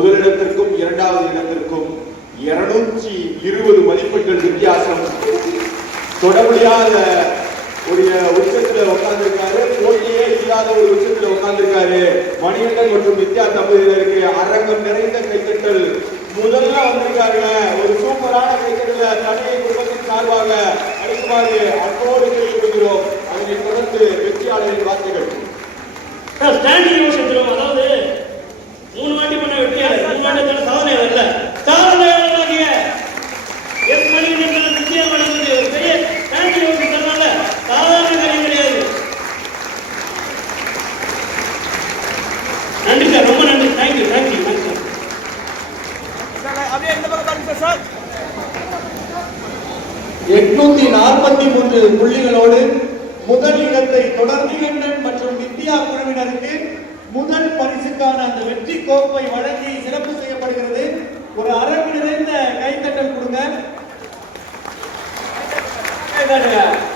முதலிடத்திற்கும் இரண்டாவது இடத்திற்கும் இருநூற்றி இருபது மதிப்பெண்கள் வித்தியாசம். தொட முடியாத ஒரு உச்சத்துல உட்கார்ந்திருக்காரு போட்டியே இல்லாத ஒரு உச்சத்துல உட்கார்ந்திருக்காரு. மணிகண்டன் மற்றும் வித்யா தம்பதியினருக்கு அரங்கம் நிறைந்த கைத்தட்டல். முதல்ல வந்திருக்காருங்க. ஒரு சூப்பரான கைத்தட்டல தனியை குடும்பத்தின் சார்பாக அளிக்குமாறு அன்போடு கேட்டுக்கொள்கிறோம். அதனை தொடர்ந்து வெற்றியாளரின் வார்த்தைகள். வெற்றியாளர் மூணு வாட்டி பண்ண சாதனையாளர் எஸ் மணிகண்டன் நிச்சயம் அடைந்தது ஒரு பெரிய ஒன்று சொன்னால சாதாரண காரியம் கிடையாது. நன்றி சார் ரொம்ப நன்றி. தேங்க்யூ தேங்க்யூ தேங்க்யூ அப்படியே இந்த பக்கம் பாருங்க சார் எட்நூத்தி நாற்பத்தி மூன்று புள்ளிகளோடு முதல் இடத்தை தொடர்ந்து கண்டன் மற்றும் வித்யா குழுவினருக்கு முதல் பரிசுக்கான அந்த வெற்றி கோப்பை வழங்கி சிறப்பு ganhar.